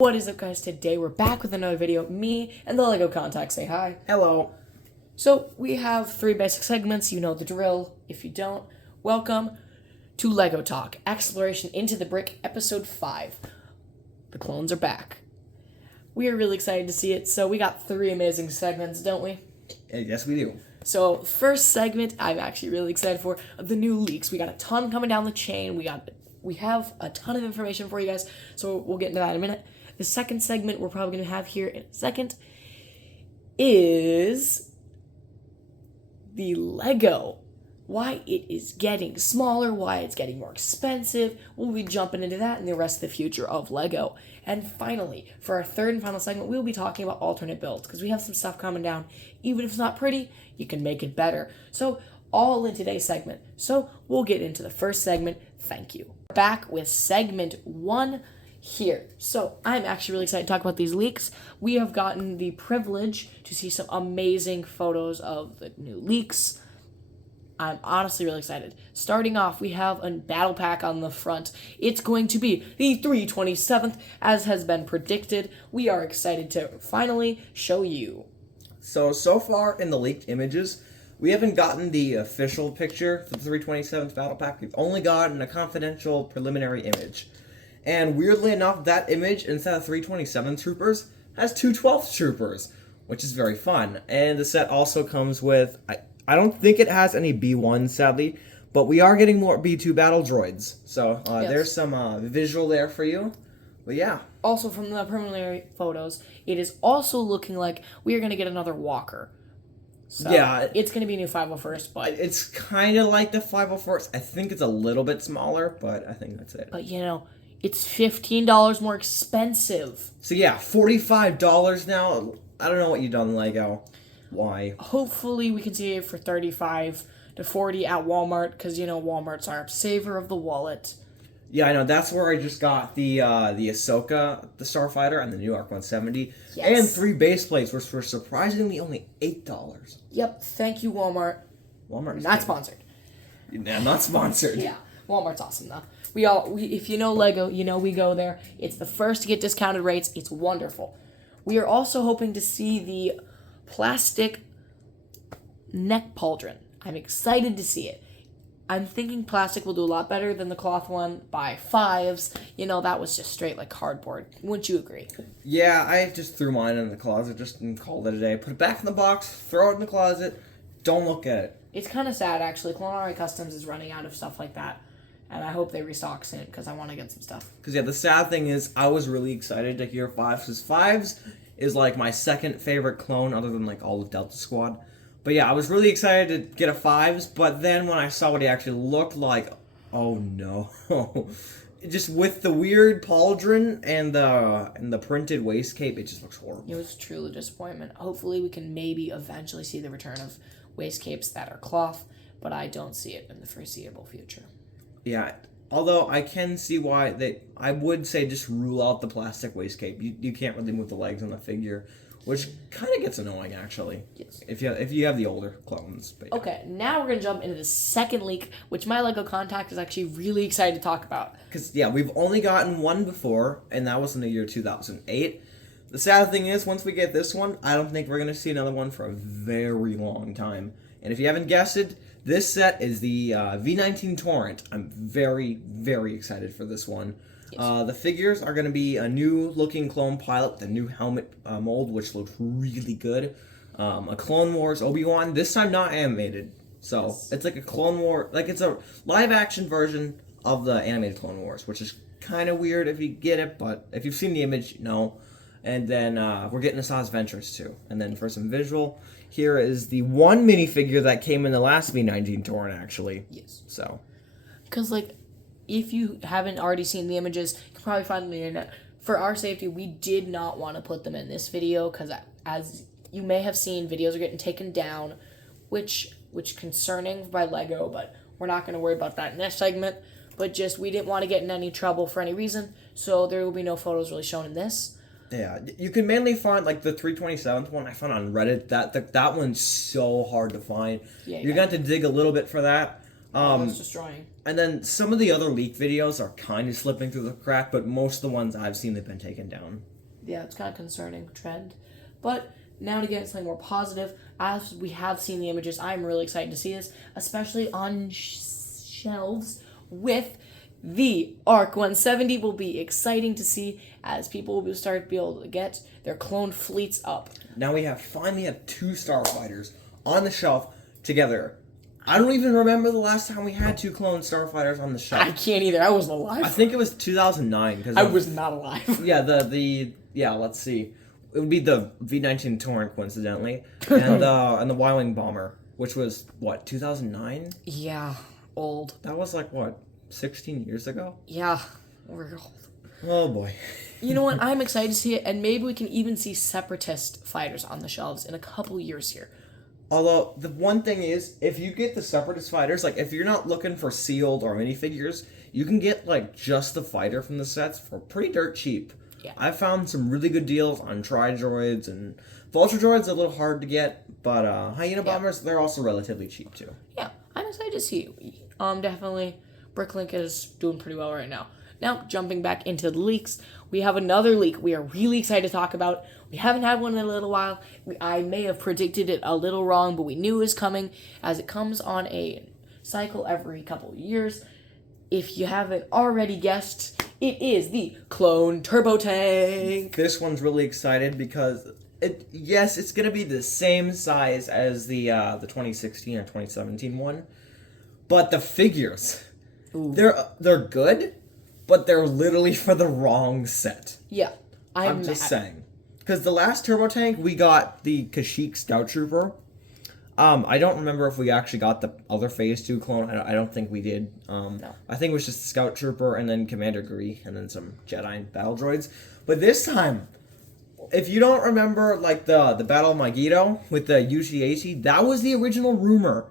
What is up, guys? Today we're back with another video. Me and the LEGO Contact say hi. Hello. So we have 3 basic segments. You know the drill. If you don't, welcome to LEGO Talk, Exploration into the Brick, Episode 5. The clones are back. We are really excited to see it. So we got 3 amazing segments, don't we? Yes, we do. So first segment, I'm actually really excited for the new leaks. We got a ton coming down the chain. We have a ton of information for you guys. So we'll get into that in a minute. The second segment we're probably going to have here in a second is the LEGO. Why it is getting smaller, why it's getting more expensive. We'll be jumping into that and the rest of the future of LEGO. And finally, for our third and final segment, we'll be talking about alternate builds because we have some stuff coming down. Even if it's not pretty, you can make it better. So all in today's segment. So we'll get into the first segment. Thank you. Back with segment 1 here. So I'm actually really excited to talk about these leaks. We have gotten the privilege to see some amazing photos of the new leaks. I'm honestly really excited. Starting off, we have a battle pack on the front. It's going to be the 327th, as has been predicted. We are excited to finally show you. So far in the leaked images, we haven't gotten the official picture for the 327th Battle Pack. We've only gotten a confidential preliminary image. And weirdly enough, that image, instead of 327 troopers, has 212th troopers, which is very fun. And the set also comes with, I don't think it has any B1s, sadly, but we are getting more B2 battle droids. So yes. There's some visual there for you. But yeah. Also from the preliminary photos, it is also looking like we are going to get another walker. So yeah, it's going to be a new 501st, but it's kind of like the 501st. I think it's a little bit smaller, but I think that's it. But you know, it's $15 more expensive. So yeah, $45 now. I don't know what you've done, LEGO. Why? Hopefully we can see it for $35 to $40 at Walmart, because you know Walmart's our saver of the wallet. Yeah, I know. That's where I just got the Ahsoka, the Starfighter, and the new Arc 170. Yes. And 3 base plates, which were surprisingly only $8. Yep. Thank you, Walmart. Walmart's not sponsored. Yeah, not sponsored. Yeah, Walmart's awesome though. If you know LEGO, you know we go there. It's the first to get discounted rates. It's wonderful. We are also hoping to see the plastic neck pauldron. I'm excited to see it. I'm thinking plastic will do a lot better than the cloth one by 5s. You know, that was just straight like cardboard. Wouldn't you agree? Yeah, I just threw mine in the closet just and called it a day. Put it back in the box, throw it in the closet, don't look at it. It's kind of sad, actually. Clonari Customs is running out of stuff like that. And I hope they restock soon, because I want to get some stuff. Because, yeah, the sad thing is, I was really excited to hear 5s, because 5s is, like, my second favorite clone, other than, like, all of Delta Squad. But, yeah, I was really excited to get a 5s, but then when I saw what he actually looked like, oh, no. Just with the weird pauldron and the printed waist cape, it just looks horrible. It was truly a disappointment. Hopefully we can maybe eventually see the return of waist capes that are cloth, but I don't see it in the foreseeable future. Yeah, although I can see why I would say just rule out the plastic waist cape. You can't really move the legs on the figure, which kind of gets annoying actually. Yes. If you have the older clones. But yeah. Okay, now we're gonna jump into the second leak, which my LEGO Contact is actually really excited to talk about. Because yeah, we've only gotten one before, and that was in the year 2008. The sad thing is, once we get this one, I don't think we're gonna see another one for a very long time. And if you haven't guessed it, this set is the V19 Torn. I'm very, very excited for this one. Yes. The figures are going to be a new-looking clone pilot with a new helmet mold, which looks really good. A Clone Wars Obi-Wan, this time not animated. So, yes. It's like a Clone War, like it's a live-action version of the animated Clone Wars, which is kind of weird if you get it, but if you've seen the image, you know. And then we're getting Asajj Ventress too. And then for some visual, here is the one minifigure that came in the last V19 Torn, actually. Yes. So. Because, like, if you haven't already seen the images, you can probably find them on the internet. For our safety, we did not want to put them in this video because, as you may have seen, videos are getting taken down, which concerning by LEGO, but we're not going to worry about that in this segment. But just, we didn't want to get in any trouble for any reason, so there will be no photos really shown in this. Yeah, you can mainly find, like, the 327th one I found on Reddit. That one's so hard to find. Yeah, you're going to have to dig a little bit for that. That's destroying. And then some of the other leak videos are kind of slipping through the crack, but most of the ones I've seen have been taken down. Yeah, it's kind of concerning trend. But now to get into something more positive, as we have seen the images, I'm really excited to see this, especially on shelves with the ARC 170 will be exciting to see as people will start to be able to get their cloned fleets up. Now we finally have 2 Starfighters on the shelf together. I don't even remember the last time we had 2 clone Starfighters on the shelf. I can't either. I wasn't alive. I think it was 2009. I was not alive. Yeah, let's see. It would be the V19 Torn, coincidentally, and the Y-wing bomber, which was what 2009. Yeah, old. That was like what 16 years ago. Yeah, we're old. Oh boy. You know what? I'm excited to see it, and maybe we can even see separatist fighters on the shelves in a couple years here. Although, the one thing is, if you get the Separatist fighters, like, if you're not looking for sealed or minifigures, you can get, like, just the fighter from the sets for pretty dirt cheap. Yeah. I found some really good deals on Tri-Droids, and Vulture Droids are a little hard to get, but Hyena Bombers, they're also relatively cheap, too. Yeah, I'm excited to see. Definitely, Bricklink is doing pretty well right now. Now, jumping back into the leaks, we have another leak we are really excited to talk about. We haven't had one in a little while. I may have predicted it a little wrong, but we knew it was coming as it comes on a cycle every couple of years. If you haven't already guessed, it is the Clone Turbo Tank. This one's really excited because, it's going to be the same size as the 2016 or 2017 one, but the figures, they're good, but they're literally for the wrong set. Yeah, I'm just saying. Because the last Turbo Tank, we got the Kashyyyk Scout Trooper. I don't remember if we actually got the other Phase 2 clone. I don't think we did. No. I think it was just the Scout Trooper and then Commander Gree and then some Jedi and battle droids. But this time, if you don't remember, like, the Battle of Megiddo with the UG-80, that was the original rumor.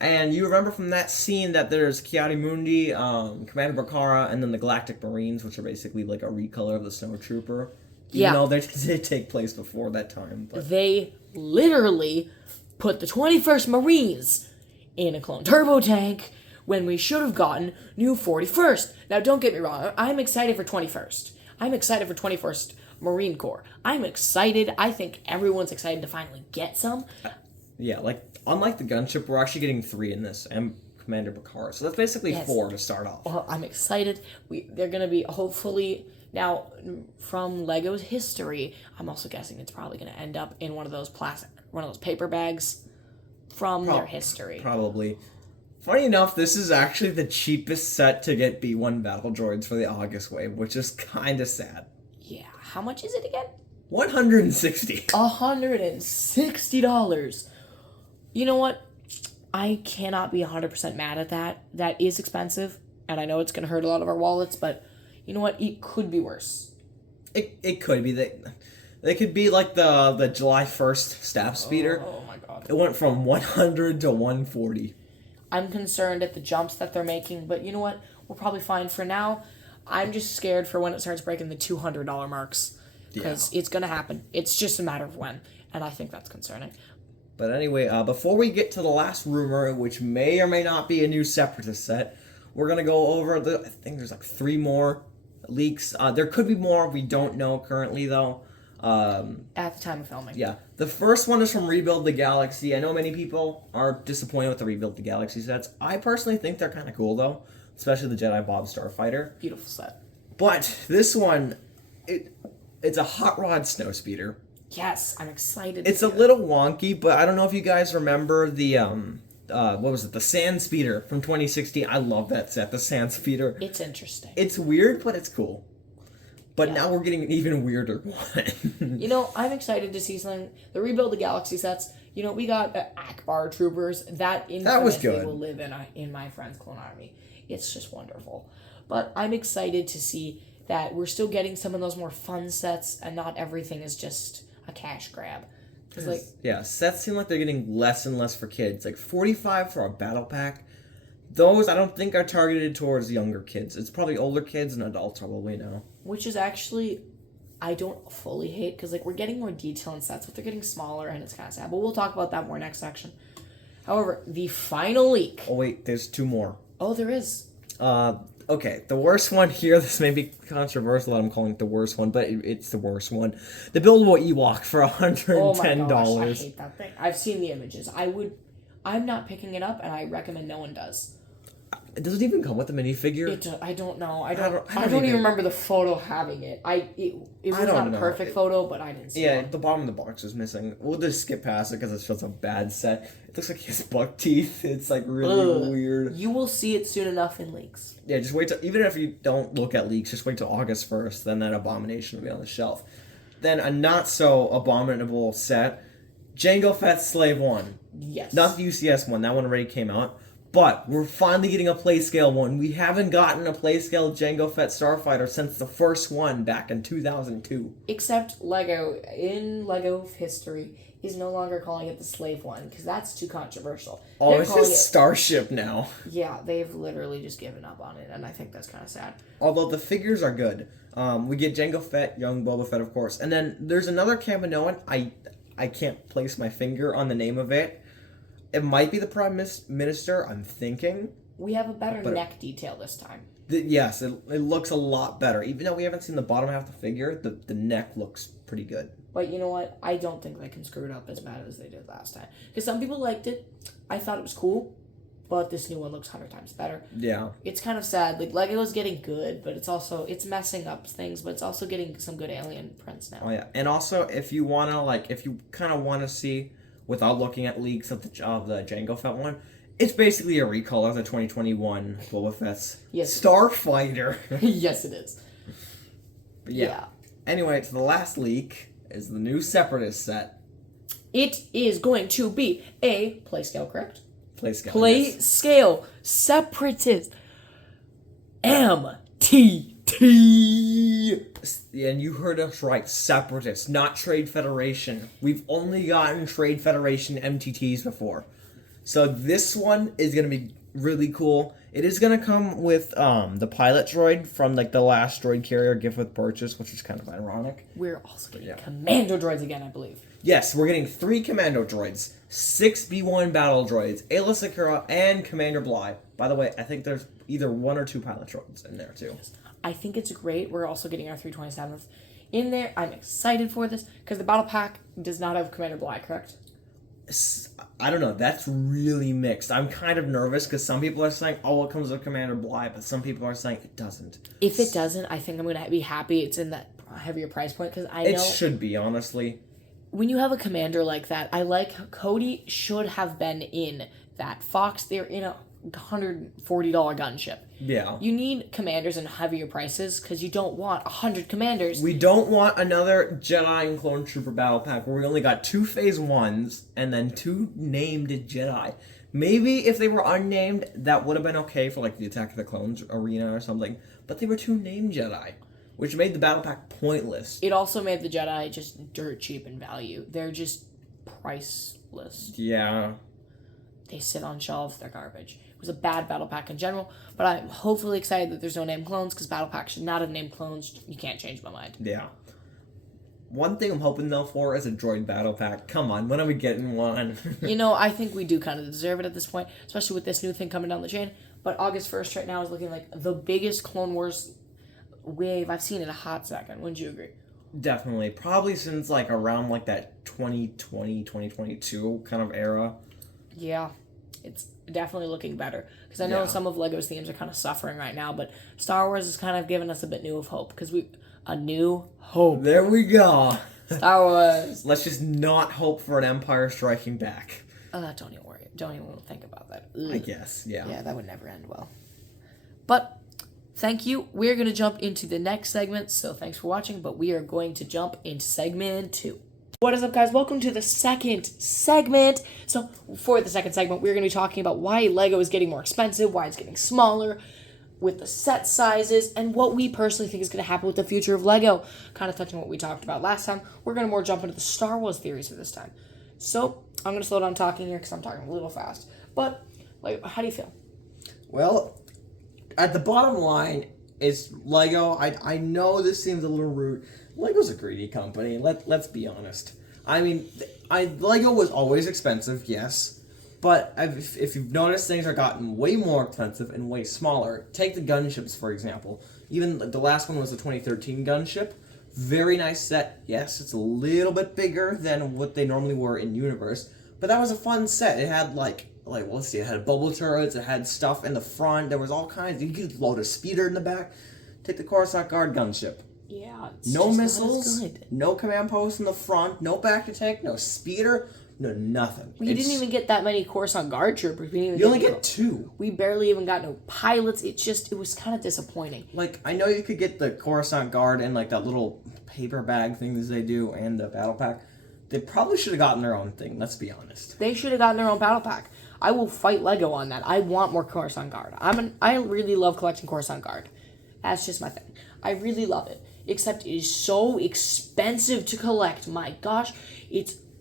And you remember from that scene that there's Ki-Adi-Mundi, Commander Bakara, and then the Galactic Marines, which are basically like a recolor of the Snowtrooper. Yeah. You know, they did take place before that time. But They literally put the 21st Marines in a Clone Turbo Tank when we should have gotten new 41st. Now, don't get me wrong. I'm excited for 21st. I'm excited for 21st Marine Corps. I'm excited. I think everyone's excited to finally get some. Yeah, like, unlike the gunship, we're actually getting 3 in this, and Commander Bakara. So that's basically 4 to start off. Well, I'm excited. They're going to be, hopefully, now, from LEGO's history, I'm also guessing it's probably going to end up in one of those paper bags from their history. Probably. Funny enough, this is actually the cheapest set to get B1 battle droids for the August wave, which is kind of sad. Yeah. How much is it again? $160. $160. You know what? I cannot be 100% mad at that. That is expensive, and I know it's going to hurt a lot of our wallets, but you know what? It could be worse. It could be. They could be like the July 1st Staff Speeder. Oh my god. It went from 100 to 140. I'm concerned at the jumps that they're making, but you know what? We're probably fine for now. I'm just scared for when it starts breaking the $200 marks, because it's going to happen. It's just a matter of when, and I think that's concerning. But anyway, before we get to the last rumor, which may or may not be a new Separatist set, we're going to go over I think there's like 3 more leaks. There could be more. We don't know currently, though. At the time of filming. Yeah. The first one is from Rebuild the Galaxy. I know many people are disappointed with the Rebuild the Galaxy sets. I personally think they're kind of cool, though. Especially the Jedi Bob Starfighter. Beautiful set. But this one, it's a Hot Rod Snowspeeder. Yes, I'm excited. It's a little wonky, but I don't know if you guys remember the, what was it? The Sand Speeder from 2016. I love that set, the Sand Speeder. It's interesting. It's weird, but it's cool. But now we're getting an even weirder one. You know, I'm excited to see something. The Rebuild the Galaxy sets. You know, we got Akbar Troopers. That was good. Will live in my friend's clone army. It's just wonderful. But I'm excited to see that we're still getting some of those more fun sets, and not everything is just a cash grab. Sets seem like they're getting less and less for kids. Like 45 for a battle pack. Those I don't think are targeted towards younger kids. It's probably older kids and adults probably now. Which is actually, I don't fully hate, because like we're getting more detail in sets, but they're getting smaller and it's kind of sad. But we'll talk about that more next section. However, the final leak. Oh wait, there's two more. Oh, there is. Okay, the worst one here, this may be controversial that I'm calling it the worst one, but it's the worst one. The buildable Ewok for $110. Oh my gosh, I hate that thing. I've seen the images. I'm not picking it up, and I recommend no one does. Does it even come with a minifigure? I don't know. I don't even remember the photo having it. It was not a perfect photo, but I didn't see it. The bottom of the box is missing. We'll just skip past it because it's just a bad set. It looks like he has buck teeth. It's like really weird. You will see it soon enough in leaks. Yeah, just wait till, even if you don't look at leaks, just wait till August 1st, then that abomination will be on the shelf. Then a not so abominable set, Jango Fett Slave 1. Yes. Not the UCS one, that one already came out. But we're finally getting a playscale one. We haven't gotten a playscale Jango Fett Starfighter since the first one back in 2002. Except Lego, in Lego history, is no longer calling it the Slave One, because that's too controversial. Oh, it's just Starship now. Yeah, they've literally just given up on it, and I think that's kind of sad. Although the figures are good. We get Jango Fett, young Boba Fett, of course. And then there's another Kaminoan. I can't place my finger on the name of it. It might be the Prime Minister, I'm thinking. We have a better neck detail this time. Yes, it looks a lot better. Even though we haven't seen the bottom half of the figure, the neck looks pretty good. But you know what? I don't think they can screw it up as bad as they did last time. Because some people liked it. I thought it was cool. But this new one looks 100 times better. Yeah. It's kind of sad. Like, Lego's getting good, but it's messing up things, but it's also getting some good alien prints now. Oh, yeah. And also, if you kind of want to see, without looking at leaks of the Jango Fett one, it's basically a recolor of the 2021 Boba Fett's Starfighter. Yes, it is. But yeah. Anyway, so the last leak is the new Separatist set. It is going to be a playscale, correct? Playscale. Separatist. MTT. And you heard us right, Separatist, not Trade Federation. We've only gotten Trade Federation MTTs before. So this one is going to be really cool. It is going to come with the pilot droid from the last droid carrier gift with purchase, which is kind of ironic. We're also getting commando droids again, I believe. Yes, we're getting 3 commando droids, 6 B1 battle droids, Ayla Secura, and Commander Bly. By the way, I think there's either 1 or 2 pilot droids in there too. Yes. I think it's great. We're also getting our 327th in there. I'm excited for this because the battle pack does not have Commander Bly, correct? I don't know. That's really mixed. I'm kind of nervous because some people are saying, oh, it comes with Commander Bly, but some people are saying it doesn't. If it doesn't, I think I'm going to be happy it's in that heavier price point because I know... It should be, honestly. When you have a commander like that, I like Cody should have been in that. Fox, they're in a $140 gunship. Yeah. You need commanders in heavier prices because you don't want 100 commanders. We don't want another Jedi and Clone Trooper battle pack where we only got 2 Phase 1s and then 2 named Jedi. Maybe if they were unnamed, that would have been okay for the Attack of the Clones arena or something. But they were 2 named Jedi, which made the battle pack pointless. It also made the Jedi just dirt cheap in value. They're just priceless. Yeah. They sit on shelves. They're garbage. It was a bad battle pack in general, but I'm hopefully excited that there's no named clones because battle packs should not have named clones. You can't change my mind. Yeah. One thing I'm hoping though for is a droid battle pack. Come on, when are we getting one? I think we do kind of deserve it at this point, especially with this new thing coming down the chain. But August 1st right now is looking like the biggest Clone Wars wave I've seen in a hot second. Wouldn't you agree? Definitely. Probably since around that 2020, 2022 kind of era. Yeah. It's definitely looking better. Because I know some of Lego's themes are kind of suffering right now, but Star Wars has kind of given us a bit new of hope. A new hope. There we go. Star Wars. Let's just not hope for an Empire striking back. Don't even worry. Don't even think about that. Ugh. I guess, yeah. Yeah, that would never end well. But, thank you. We're going to jump into the next segment, so thanks for watching, but we are going to jump into segment 2. What is up, guys? Welcome to the second segment. So, for the second segment, we're going to be talking about why Lego is getting more expensive, why it's getting smaller, with the set sizes, and what we personally think is going to happen with the future of Lego. Kind of touching what we talked about last time, we're going to more jump into the Star Wars theories for this time. So, I'm going to slow down talking here because I'm talking a little fast. But, how do you feel? Well, at the bottom line is Lego. I know this seems a little rude. Lego's a greedy company. Let's be honest. I mean, Lego was always expensive, yes, But if you've noticed, things are gotten way more expensive and way smaller. Take the gunships, for example. Even the last one was the 2013 gunship. Very nice set. Yes, it's a little bit bigger than what they normally were in Universe. But that was a fun set. It had let's see, it had bubble turrets, it had stuff in the front. There was all kinds. You could load a speeder in the back. Take the Coruscant Guard gunship. Yeah. No missiles, no command posts in the front, no back to tank, no speeder. No, nothing. We didn't even get that many Coruscant Guard troopers. You only get 2. We barely even got no pilots. It was kind of disappointing. I know you could get the Coruscant Guard and, that little paper bag thing that they do and the battle pack. They probably should have gotten their own thing, let's be honest. They should have gotten their own battle pack. I will fight Lego on that. I want more Coruscant Guard. I really love collecting Coruscant Guard. That's just my thing. I really love it. Except it is so expensive to collect. My gosh.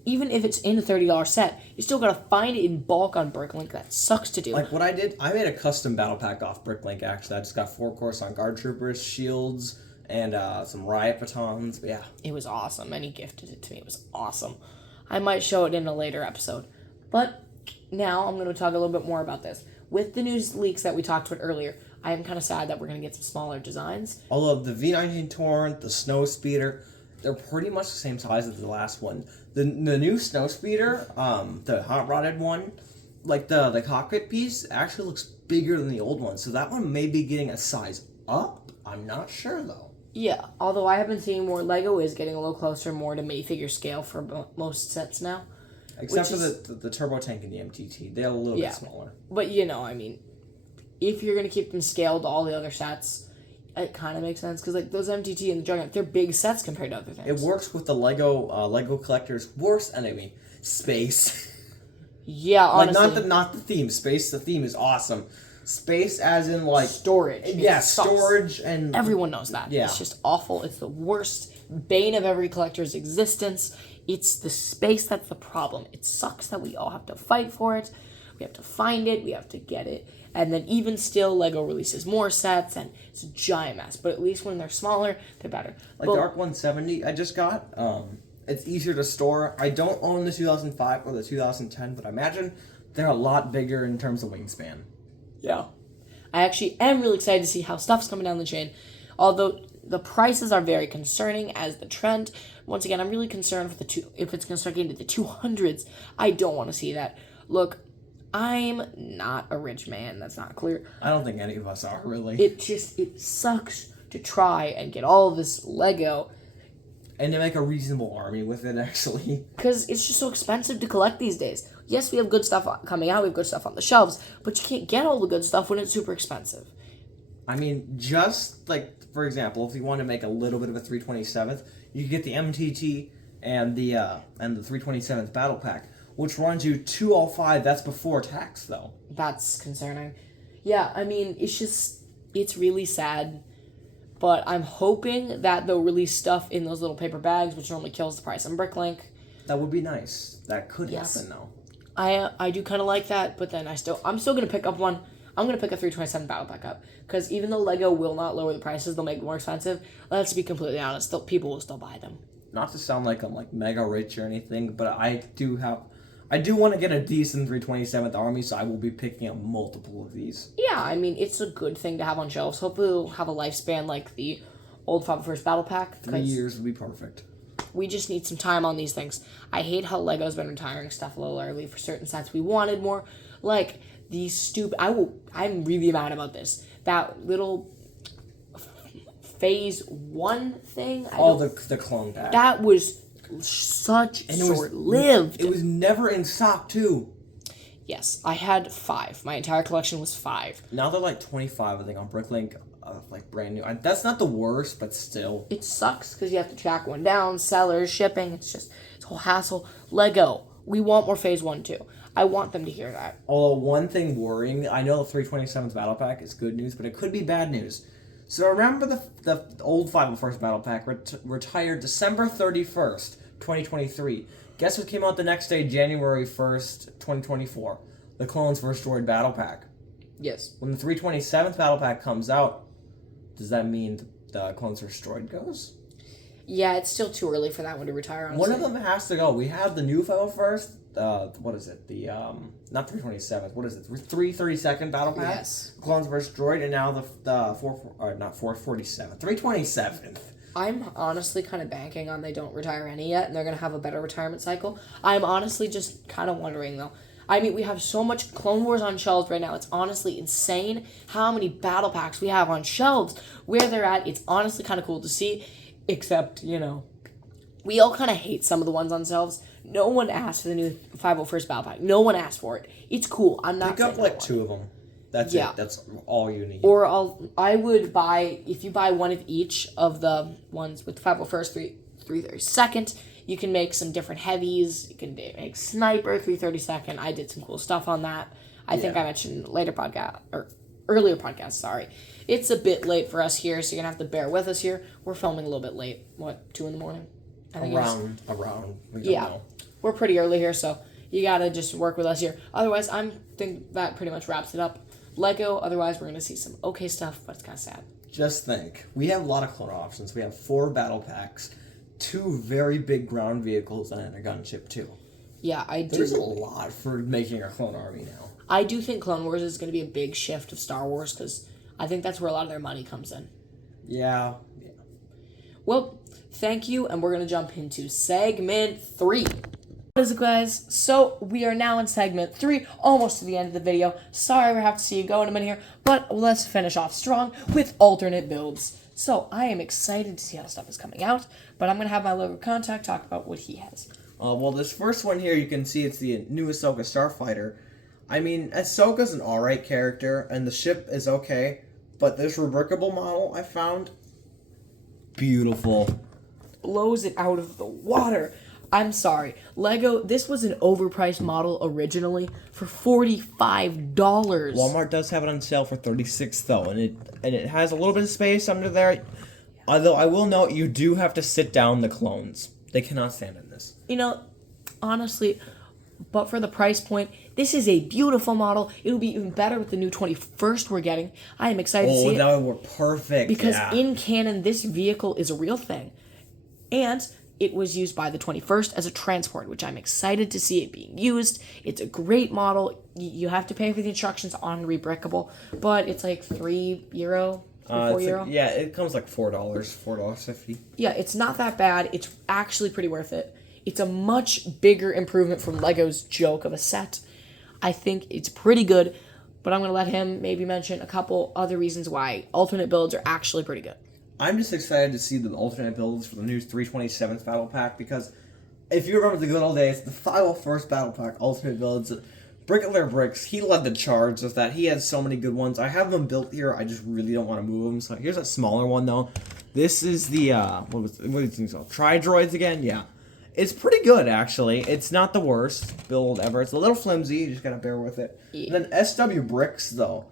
Even if it's in a $30 set, you still gotta find it in bulk on Bricklink. That sucks to do. What I did, I made a custom battle pack off Bricklink, actually. I just got 4 Coruscant Guard troopers, shields, and some riot batons. But yeah. It was awesome, and he gifted it to me. It was awesome. I might show it in a later episode. But now I'm going to talk a little bit more about this. With the news leaks that we talked about earlier, I am kind of sad that we're going to get some smaller designs. Although the V19 Torn, the Snowspeeder, they're pretty much the same size as the last one. The new Snowspeeder, the hot rodded one, the cockpit piece actually looks bigger than the old one. So that one may be getting a size up. I'm not sure though. Yeah, although I have been seeing more, Lego is getting a little closer more to minifigure scale for most sets now. Except for the turbo tank and the MTT. They're a little bit smaller. But if you're going to keep them scaled to all the other sets, it kind of makes sense. Because those MTT and the Juggernaut, they're big sets compared to other things. It works with the Lego collector's worst enemy, space. Yeah, honestly. Not the theme. Space, the theme is awesome. Space as in storage. Yeah, storage and everyone knows that. Yeah. It's just awful. It's the worst bane of every collector's existence. It's the space that's the problem. It sucks that we all have to fight for it. We have to find it. We have to get it. And then even still, Lego releases more sets, and it's a giant mess. But at least when they're smaller, they're better. The Arc 170 I just got. It's easier to store. I don't own the 2005 or the 2010, but I imagine they're a lot bigger in terms of wingspan. Yeah. I actually am really excited to see how stuff's coming down the chain. Although the prices are very concerning as the trend. Once again, I'm really concerned for if it's going to start getting to the 200s. I don't want to see that. Look, I'm not a rich man. That's not clear. I don't think any of us are, really. It sucks to try and get all of this Lego. And to make a reasonable army with it, actually. Because it's just so expensive to collect these days. Yes, we have good stuff coming out. We have good stuff on the shelves. But you can't get all the good stuff when it's super expensive. I mean, just for example, if you want to make a little bit of a 327th, you can get the MTT and the 327th battle pack, which runs you $205. That's before tax, though. That's concerning. Yeah, I mean, it's really sad. But I'm hoping that they'll release stuff in those little paper bags, which normally kills the price on Bricklink. That would be nice. That could happen, though. I do kind of like that, but then I'm still going to pick up one. I'm going to pick a 327 battle pack up. Because even though Lego will not lower the prices, they'll make it more expensive. Let's be completely honest, people will still buy them. Not to sound like I'm mega rich or anything, but I do want to get a decent 327th army, so I will be picking up multiple of these. Yeah, I mean, it's a good thing to have on shelves. Hopefully it'll have a lifespan like the old 501st battle pack. 3 years would be perfect. We just need some time on these things. I hate how Lego's been retiring stuff a little early for certain sets. We wanted more. These stupid... I'm really mad about this. That little Phase 1 thing. The clone pack. That was such short-lived. It was never in stock, too. Yes, I had 5. My entire collection was 5. Now they're 25, I think, on Bricklink. Brand new. That's not the worst, but still. It sucks because you have to track one down, sellers, shipping. It's a whole hassle. Lego, we want more Phase 1 too. I want them to hear that. Although one thing worrying, I know the 327th battle pack is good news, but it could be bad news. So remember the old 501st battle pack retired December 31st, 2023. Guess what came out the next day, January 1st, 2024? The Clones vs. Droid battle pack. Yes. When the 327th battle pack comes out, does that mean the Clones vs. Droid goes? Yeah, it's still too early for that one to retire, honestly. One of them has to go. We have the new 501st. What is it? The not 327th. What is it? 332nd Battle Pack. Yes. Clones vs. Droid, and now the 447th. 327th. I'm honestly kind of banking on they don't retire any yet, and they're gonna have a better retirement cycle. I'm honestly just kind of wondering though. I mean, we have so much Clone Wars on shelves right now. It's honestly insane how many battle packs we have on shelves. Where they're at, it's honestly kind of cool to see. Except, we all kind of hate some of the ones on shelves. No one asked for the new 501st battle pack. No one asked for it. It's cool. I'm not Pick up like 2 of them. That's it. That's all you need. Or I would buy, if you buy one of each of the ones with the 501st, 332nd, you can make some different heavies. You can make Sniper, 332nd. I did some cool stuff on that. I think I mentioned earlier podcast, sorry. It's a bit late for us here, so you're going to have to bear with us here. We're filming a little bit late. What, 2 in the morning? I think around. We don't know. We're pretty early here, so you got to just work with us here. Otherwise, I think that pretty much wraps it up. Lego, otherwise we're going to see some okay stuff, but it's kind of sad. Just think. We have a lot of clone options. We have 4 battle packs, 2 very big ground vehicles, and a gunship, too. Yeah, There's a lot for making our clone army now. I do think Clone Wars is going to be a big shift of Star Wars, because I think that's where a lot of their money comes in. Yeah. Well, thank you, and we're going to jump into segment 3. What is it, guys? So, we are now in segment 3, almost to the end of the video. Sorry we have to see you go in a minute here, but let's finish off strong with alternate builds. So, I am excited to see how stuff is coming out, but I'm going to have my local contact talk about what he has. Well, this first one here, you can see it's the new Ahsoka Starfighter. I mean, Ahsoka's an alright character, and the ship is okay, but this rebrickable model I found, beautiful. Blows it out of the water. I'm sorry. Lego, this was an overpriced model originally for $45. Walmart does have it on sale for $36 though, and it has a little bit of space under there. Although I will note, you do have to sit down the clones. They cannot stand in this. Honestly, but for the price point, this is a beautiful model. It'll be even better with the new 21st we're getting. I am excited to see it. Oh, that would work perfect. Because in canon, this vehicle is a real thing. And it was used by the 21st as a transport, which I'm excited to see it being used. It's a great model. You have to pay for the instructions on Rebrickable, but it's like €3, €4. Yeah, it comes like $4.50. Yeah, it's not that bad. It's actually pretty worth it. It's a much bigger improvement from Lego's joke of a set. I think it's pretty good, but I'm going to let him maybe mention a couple other reasons why alternate builds are actually pretty good. I'm just excited to see the alternate builds for the new 327th Battle Pack, because if you remember the good old days, the 501st Battle Pack alternate builds, Bricklayer Bricks, he led the charge with that. He has so many good ones. I have them built here. I just really don't want to move them. So here's a smaller one, though. This is the, what are these things called? Tri-Droids again? Yeah. It's pretty good, actually. It's not the worst build ever. It's a little flimsy. You just gotta bear with it. Yeah. And then SW Bricks, though.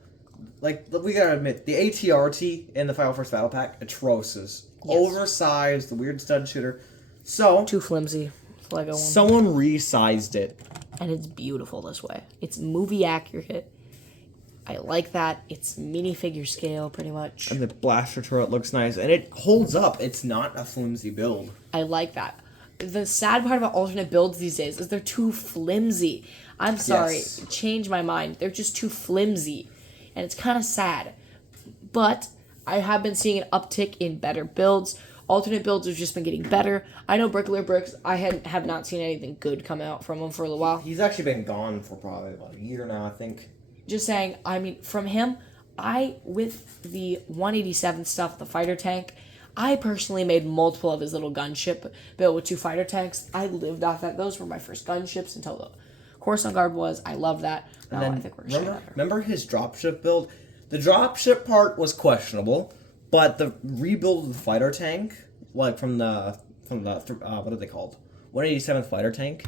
Like, we gotta admit, the ATRT in the 501st Battle Pack, atrocious. Yes. Oversized, the weird stud shooter. So... Too flimsy. Lego one. Someone resized it. And it's beautiful this way. It's movie accurate. I like that. It's minifigure scale, pretty much. And the blaster turret looks nice. And it holds up. It's not a flimsy build. I like that. The sad part about alternate builds these days is they're too flimsy. I'm sorry. Yes. Change my mind. They're just too flimsy. And it's kind of sad. But I have been seeing an uptick in better builds. Alternate builds have just been getting better. I know Bricklayer Bricks, I have not seen anything good come out from him for a little while. He's actually been gone for probably about a year now, I think. Just saying, I mean, from him, with the 187 stuff, the fighter tank, I personally made multiple of his little gunship built with 2 fighter tanks. I lived off that. Those were my first gunships until the Coruscant Guard was. I love that. Now I think we're remember his dropship build? The dropship part was questionable, but the rebuild of the fighter tank, like from the what are they called? 187th fighter tank.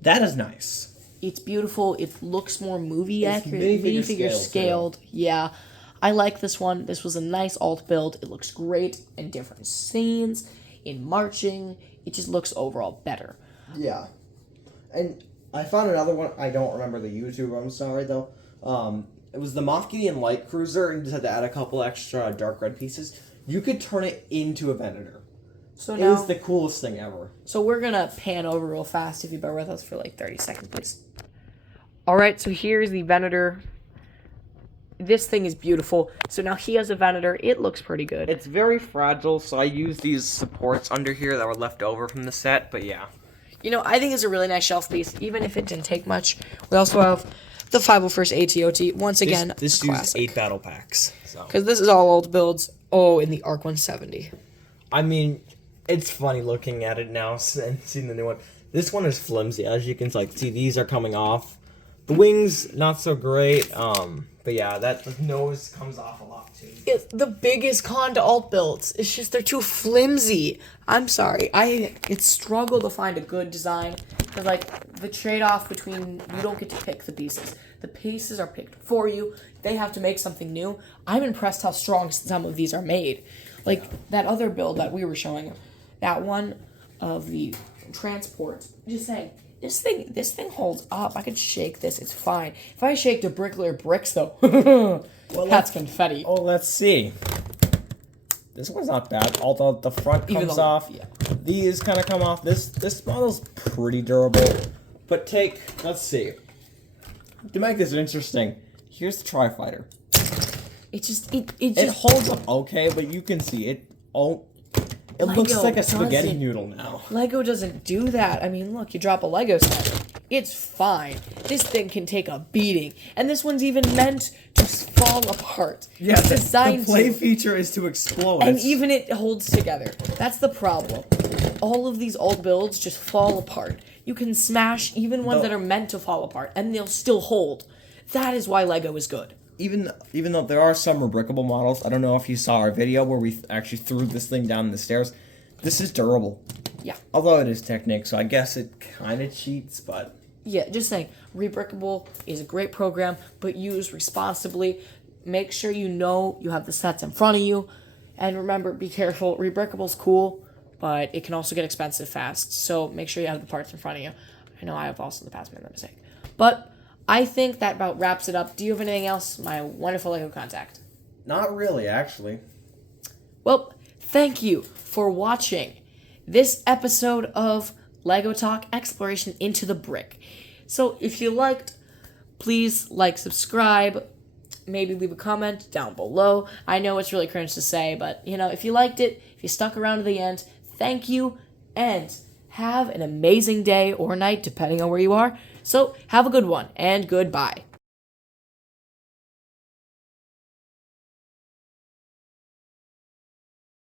That is nice. It's beautiful. It looks more movie accurate. Minifigure scaled. Yeah. I like this one. This was a nice alt build. It looks great in different scenes, in marching. It just looks overall better. Yeah. And I found another one. I don't remember the YouTuber. I'm sorry, though. It was the Moff Gideon Light Cruiser, and just had to add a couple extra dark red pieces. You could turn it into a Venator. So It now, is the coolest thing ever. so we're gonna pan over real fast if you bear with us for like 30 seconds, please. All right, so here's the Venator. This thing is beautiful. So now he has a Venator. It looks pretty good. It's very fragile, so I use these supports under here that were left over from the set, but yeah. You know, I think it's a really nice shelf piece, even if it didn't take much. We also have the 501st ATOT. Once again, This used 8 battle packs. Because this is all old builds. Oh, in the ARC 170. I mean, it's funny looking at it now and seeing the new one. This one is flimsy, as you can see. These are coming off. The wings, not so great. But yeah, the nose comes off a lot too. It's the biggest con to alt builds. It's just they're too flimsy. I'm sorry. It's struggle to find a good design. Because, like, the trade-off between you don't get to pick the pieces. The pieces are picked for you. They have to make something new. I'm impressed how strong some of these are made. Like, that other build that we were showing, that one of the transports. Just saying, this thing holds up. I could shake this. It's fine. If I shake the bricklayer bricks, though, that's confetti. Oh, let's see. This one's not bad. Although the front comes off. Yeah. These kind of come off. This model's pretty durable. But let's see. To make this interesting, here's the Tri-Fighter. It just holds up okay, but you can see it. It looks like a spaghetti noodle now. Lego doesn't do that. I mean, look, you drop a Lego set. It's fine. This thing can take a beating. And this one's even meant to fall apart. Yeah, it's the designed play feature is to explode. And even it holds together. That's the problem. All of these old builds just fall apart. You can smash even ones that are meant to fall apart, and they'll still hold. That is why Lego is good. Even though there are some rebrickable models, I don't know if you saw our video where we actually threw this thing down the stairs. This is durable. Yeah. Although it is Technic, so I guess it kind of cheats, but... Yeah, just saying, Rebrickable is a great program, but use responsibly. Make sure you know you have the sets in front of you. And remember, be careful. Rebrickable's cool, but it can also get expensive fast. So make sure you have the parts in front of you. I know I have also in the past made that mistake. But I think that about wraps it up. Do you have anything else, my wonderful Lego contact? Not really, actually. Well, thank you for watching this episode of Lego Talk Exploration into the Brick. So if you liked, please like, subscribe, maybe leave a comment down below. I know it's really cringe to say, but if you liked it, if you stuck around to the end, thank you, and have an amazing day or night, depending on where you are. So have a good one, and goodbye.